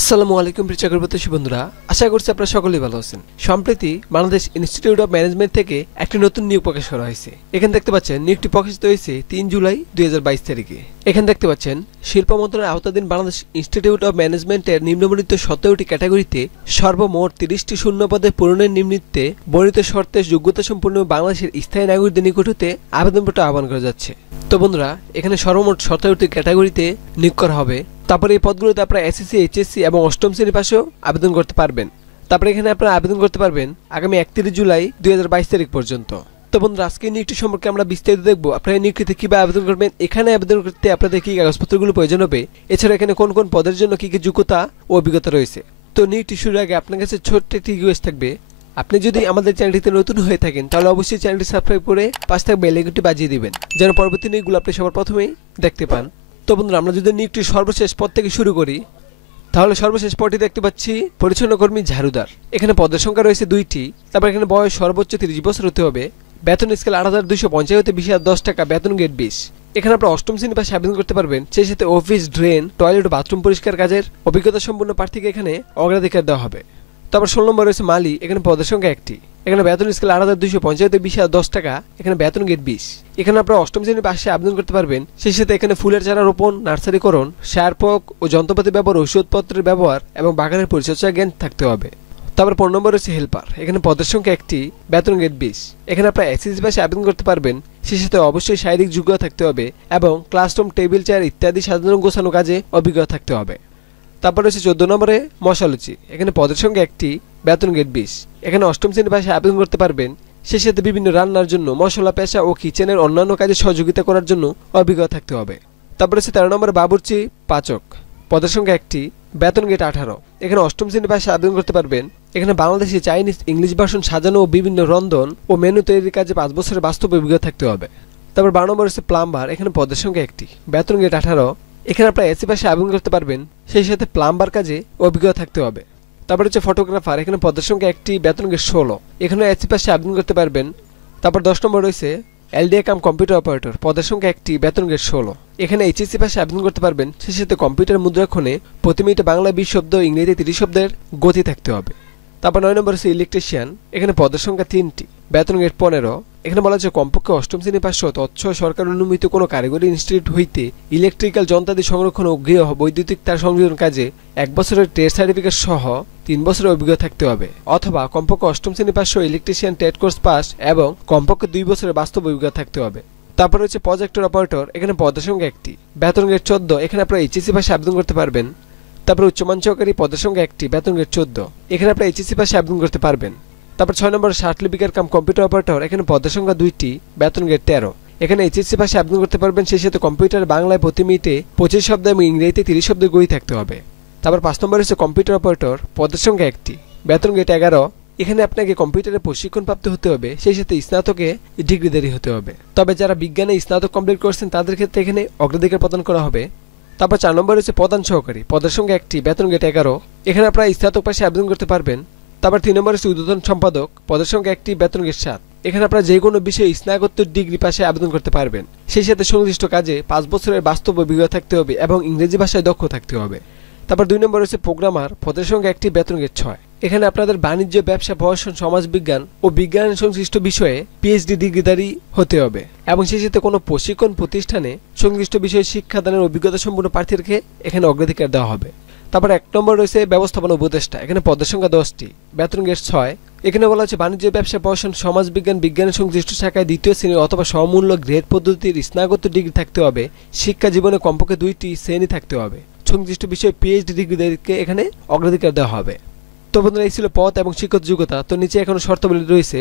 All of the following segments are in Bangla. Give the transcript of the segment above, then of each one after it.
আসসালামু আলাইকুম প্রিয় চাকরিপ্রত্যাশী বন্ধুরা, আশা করছি আপনারা সকলেই ভালো আছেন। সম্প্রতি বাংলাদেশ ইনস্টিটিউট অব ম্যানেজমেন্ট থেকে একটি নতুন নিয়োগ প্রকাশ করা হয়েছে। এখানে দেখতে পাচ্ছেন নিয়োগটি প্রকাশিত হয়েছে ৩ জুলাই ২০২২ তারিখে। এখানে দেখতে পাচ্ছেন শিল্প মন্ত্রণালয়ের আওতাধীন বাংলাদেশ ইনস্টিটিউট অব ম্যানেজমেন্টের নিম্নবর্ণিত ১৭টি ক্যাটাগরিতে সর্বমোট ৩০টি শূন্য পদে পূরণের নিমিত্তে বর্ণিত শর্তে যোগ্যতা সম্পন্ন বাংলাদেশের স্থায়ী নাগরিকদের নিকট হতে আবেদনপত্র আহ্বান করা যাচ্ছে। তো বন্ধুরা, এখানে সর্বমোট ১৭টি ক্যাটাগরিতে নিয়োগ করা হবে। তারপরে এই পদগুলোতে আপনারা এসএসসি, এইচএসসি এবং অষ্টম শ্রেণী পাশেও আবেদন করতে পারবেন। তারপরে এখানে আপনারা আবেদন করতে পারবেন আগামী ৩১ জুলাই ২০২২ তারিখ পর্যন্ত। তো বন্ধুরা, আজকে নিয়োগটি সম্পর্কে আমরা বিস্তারিত দেখবো। আপনারা এই নিয়োগটিতে কিভাবে আবেদন করবেন, এখানে আবেদন করতে আপনাদের কি কাগজপত্রগুলো প্রয়োজন হবে, এছাড়া এখানে কোন কোন পদের জন্য কি কি যোগ্যতা ও অভিজ্ঞতা রয়েছে। তো নিয়োগটি শুরুর আগে আপনার কাছে ছোট্ট একটি রিকোয়েস্ট থাকবে, আপনি যদি আমাদের চ্যানেলটিতে নতুন হয়ে থাকেন তাহলে অবশ্যই চ্যানেলটি সাবস্ক্রাইব করে পাশে থাকা বেল আইকনটি বাজিয়ে দিবেন, যেন পরবর্তী নিয়োগগুলো আপনি সবার প্রথমেই দেখতে পান। তো বন্ধুরা, আমরা যদি নিয়োগটি সর্বশেষ পদ থেকে শুরু করি, তাহলে সর্বশেষ পদটি দেখতে পাচ্ছি পরিচ্ছন্ন কর্মী ঝাড়ুদার। এখানে পদের সংখ্যা রয়েছে ২টি। তারপর এখানে বয়স সর্বোচ্চ ৩০ বছর হতে হবে। বেতন স্কেল ৮,২৫০ হতে ২০,০১০ টাকা, বেতন গেট ২০। এখানে আপনারা অষ্টম শ্রেণী পাশে আবেদন করতে পারবেন। সেই সাথে অফিস, ড্রেন, টয়লেট ও বাথরুম পরিষ্কার কাজের অভিজ্ঞতা সম্পন্ন প্রার্থীকে এখানে অগ্রাধিকার দেওয়া হবে। তারপর ১৬ নম্বর রয়েছে মালি। এখানে পদের সংখ্যা ১টি। এখানে বেতন স্কেল ৮,২৫০ হতে ২০,০১০ টাকা, এখানে বেতন গেট ২০। এখানে আপনারা অষ্টম শ্রেণীর পাশে আবেদন করতে পারবেন। সেই সাথে এখানে ফুলের চারা রোপণ, নার্সারিকরণ, সারপক ও যন্ত্রপাতি ব্যবহার, ওষুধপত্রের ব্যবহার এবং বাগানের পরিচর্যার জ্ঞান থাকতে হবে। তারপর ১৫ নম্বর রয়েছে হেল্পার। এখানে পদের সংখ্যা ১টি, বেতন গেট ২০। এখানে আপনারা এসএসসি পাশে আবেদন করতে পারবেন। সেই সাথে অবশ্যই শারীরিক যোগ্যতা থাকতে হবে এবং ক্লাসরুম, টেবিল, চেয়ার ইত্যাদি সাজানো গোছানো কাজে অভিজ্ঞতা থাকতে হবে। তারপর রয়েছে ১৪ নম্বরে মশালুচি। এখানে পদের সংখ্যা ১টি, বেতন গেট ২০। এখানে অষ্টম শ্রেণীর পাশে আবেদন করতে পারবেন। সেই সাথে বিভিন্ন রান্নার জন্য, মশলা পেশা ও কিচেনের অন্যান্য কাজে সহযোগিতা করার জন্য অভিজ্ঞতা থাকতে হবে। তারপর রয়েছে ১৩ নম্বরে বাবুর্চি পাচক। পদের সংখ্যা ১টি, বেতন গেট ১৮। এখানে অষ্টম শ্রেণীর পাশে আবেদন করতে পারবেন। এখানে বাংলাদেশি, চাইনিজ, ইংলিশ ভাষণ সাজানো ও বিভিন্ন রন্ধন ও মেনু তৈরির কাজে ৫ বছরের বাস্তব অভিজ্ঞতা থাকতে হবে। তারপর ১২ নম্বর রয়েছে প্লাম্বার। এখানে পদের সংখ্যা ১টি, বেতন গেট ১৮। এখানে আপনারা এসি পাশে আবেদন করতে পারবেন। সেই সাথে প্লাম্বার কাজে অভিজ্ঞতা থাকতে হবে। তারপর হচ্ছে ফটোগ্রাফার। এখানে পদের সংখ্যা 1টি, বেতন গেট 16। এখানে এসি পাশে আবেদন করতে পারবেন। তারপর 10 নম্বর রয়েছে এলডিএ কাম কম্পিউটার অপারেটর। পদের সংখ্যা 1টি, বেতন গেট 16। এখানে এইচএসসি পাশে আবেদন করতে পারবেন। সেই সাথে কম্পিউটার মুদ্রাক্ষণে প্রতি মিনিটে বাংলা ২০ শব্দ, ইংরেজি ৩০ শব্দের গতি থাকতে হবে। তারপর 9 নম্বর হচ্ছে ইলেকট্রিশিয়ান। এখানে পদের সংখ্যা 3টি, বেতন গেট 15। এখানে বলা হচ্ছে কমপক্ষে অষ্টম শ্রেণী পাশ তথ্য সরকার অনুমোদিত কোনো কারিগরি ইনস্টিটিউট হইতে ইলেকট্রিক্যাল যন্ত্রাদি সংরক্ষণ ও গৃহ বৈদ্যুতিক তার সংযোজন কাজে ১ বছরের ট্রেড সার্টিফিকেট সহ ৩ বছরের অভিজ্ঞতা থাকতে হবে, অথবা কমপক্ষে অষ্টম শ্রেণী পাশ ইলেকট্রিশিয়ান ট্রেড কোর্স পাস এবং কমপক্ষে 2 বছরের বাস্তব অভিজ্ঞতা থাকতে হবে। তারপর হচ্ছে প্রজেক্টর অপারেটর। এখানে পদের সংখ্যা 1টি, বেতন গেট 14। এখানে আপনারা এইচএসসি পাশে আবেদন করতে পারবেন। তারপর উচ্চমান সহকারী। পদের সংখ্যা 1টি, বেতন গেট 14। এখানে আপনারা এইচএসসি পাশে আবেদন করতে পারবেন। তারপর 6 নম্বর সার্টিফিকেট কাম কম্পিউটার অপারেটর। এখানে পদের সংখ্যা 2টি, বেতন গেট 13। এখানে এইচএসসি পাশে আবেদন করতে পারবেন। সেই সাথে কম্পিউটার বাংলায় প্রতি মিনিটে 25 শব্দ এবং ইংরেজিতে 30 শব্দের গতি থাকতে হবে। তারপর 5 নম্বর হচ্ছে কম্পিউটার অপারেটর। পদের সংখ্যা 1টি, বেতন গেট 11। এখানে আপনাকে কম্পিউটারে প্রশিক্ষণ প্রাপ্ত হতে হবে। সেই সাথে স্নাতকে ডিগ্রিধারী হতে হবে। তবে যারা বিজ্ঞানে স্নাতক কমপ্লিট করছেন তাদের ক্ষেত্রে এখানে অগ্রাধিকার প্রদান করা হবে। তারপর 4 নম্বর হচ্ছে প্রধান সহকারী। পদের সংখ্যা 1টি, বেতন গেট 11। এখানে আপনারা স্নাতক পাশে আবেদন করতে পারবেন। তারপর 3 নম্বর হচ্ছে উদ্বোধন সম্পাদক। পদের সংখ্যা 1টি, বেতন গেট 7। এখানে আপনারা যে কোনো বিষয়ে স্নাতকোত্তর ডিগ্রি পাশে আবেদন করতে পারবেন। সেই সাথে সংশ্লিষ্ট কাজে 5 বছরের বাস্তব অভিজ্ঞতা থাকতে হবে এবং ইংরেজি ভাষায় দক্ষ থাকতে হবে। তারপর 2 নম্বর হচ্ছে প্রোগ্রামার। পদের সংখ্যা 1টি, বেতন গেট 6। এখানে আপনাদের বাণিজ্য, ব্যবসা, প্রশাসন, সমাজবিজ্ঞান ও বিজ্ঞান সংশ্লিষ্ট বিষয়ে পিএইচডি ডিগ্রিধারী হতে হবে এবং সেই সাথে কোনো প্রশিক্ষণ প্রতিষ্ঠানে সংশ্লিষ্ট বিষয়ে শিক্ষাদানের অভিজ্ঞতা সম্পন্ন প্রার্থীকে এখানে অগ্রাধিকার দেওয়া হবে। তারপর 1 নম্বর রয়েছে ব্যবস্থাপনা উপদেষ্টা। এখানে পদের সংখ্যা 10টি, বেতন গেট 6। এখানে বলা হচ্ছে বাণিজ্য, ব্যবসা, প্রশাসন, সমাজবিজ্ঞান, বিজ্ঞানের সংশ্লিষ্ট শাখায় 2য় শ্রেণী অথবা সমমূল্য গ্রেড পদ্ধতির স্নাতকোত্তর ডিগ্রি থাকতে হবে। শিক্ষা জীবনে কমপক্ষে 2টি শ্রেণী থাকতে হবে। সংশ্লিষ্ট বিষয়ে পিএইচডি ডিগ্রিকে এখানে অগ্রাধিকার দেওয়া হবে। তো বন্ধুরা, এই ছিল পদ এবং শিক্ষক যোগ্যতা। তো নিচে এখনো শর্তাবলী রয়েছে।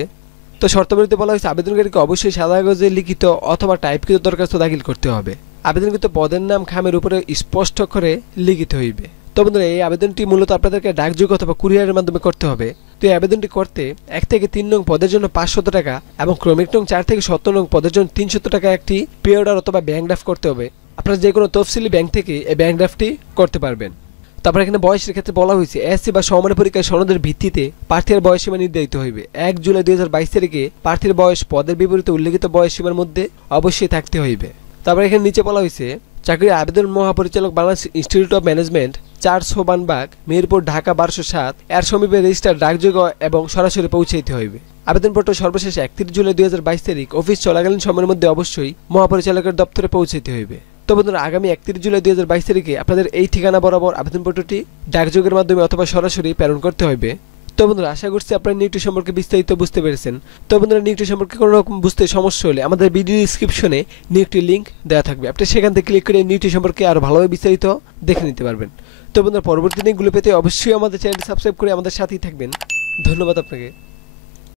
তো শর্তাবলীতে বলা হয়েছে আবেদনকারীকে অবশ্যই সাদা কাগজে লিখিত অথবা টাইপকৃত দরখাস্ত দাখিল করতে হবে। আবেদনকৃত পদের নাম খামের উপরে স্পষ্ট করে লিখিত হইবে। তো বন্ধুরা, এই আবেদনটি মূলত আপনাদেরকে ডাকযোগে অথবা কুরিয়ারের মাধ্যমে করতে হবে। তো এই আবেদনটি করতে 1 থেকে 3 নং পদের জন্য 500 টাকা এবং ক্রমিক নং 4 থেকে 17 নং পদের জন্য 300 টাকা একটি পে অর্ডার অথবা ব্যাংক ড্রাফট করতে হবে। আপনারা যে কোনো তফসিলি ব্যাংক থেকে এই ব্যাংক ড্রাফটটি করতে পারবেন। তারপর এখানে বয়সের ক্ষেত্রে বলা হয়েছে এসসি বা সমমানের পরীক্ষায় সনদের ভিত্তিতে প্রার্থীর বয়সসীমা নির্ধারিত হইবে। 1 জুলাই 2022 তারিখে প্রার্থীর বয়স পদের বিপরীতে উল্লেখিত বয়সসীমার মধ্যে অবশ্যই থাকতে হইবে। তারপর এখানে নিচে বলা হয়েছে চাকরির আবেদন মহাপরিচালক Bangladesh institute of management 4 Sobhanbagh, Mirpur, Dhaka 1207 এর সমীপে রেজিস্টার ডাকযোগে এবং সরাসরি পৌঁছাইতে হইবে। আবেদনপত্র সর্বশেষ 31 জুলাই 2022 তারিখ অফিস চলাকালীন সময়ের মধ্যে অবশ্যই মহাপরিচালকের দপ্তরে পৌঁছাইতে হইবে। তো বন্ধুরা, আগামী 31 জুলাই 2022 তারিখে আপনাদের এই ঠিকানা বরাবর আবেদনপত্রটি ডাকযোগের মাধ্যমে অথবা সরাসরি প্রেরণ করতে হইবে। তো বন্ধুরা, আশা করছি আপনারা নিয়োগটি সম্পর্কে বিস্তারিত বুঝতে পেরেছেন। তো বন্ধুরা, নিয়োগটি সম্পর্কে কোনো রকম বুঝতে সমস্যা হলে আমাদের ভিডিও ডেসক্রিপশনে নিয়োগটির লিঙ্ক দেওয়া থাকবে, আপনি সেখান থেকে ক্লিক করে নিয়োগটি সম্পর্কে আরও ভালোভাবে বিস্তারিত দেখে নিতে পারবেন। তো বন্ধুরা, পরবর্তী লিঙ্কগুলো পেতে অবশ্যই আমাদের চ্যানেলটি সাবস্ক্রাইব করে আমাদের সাথেই থাকবেন। ধন্যবাদ আপনাকে।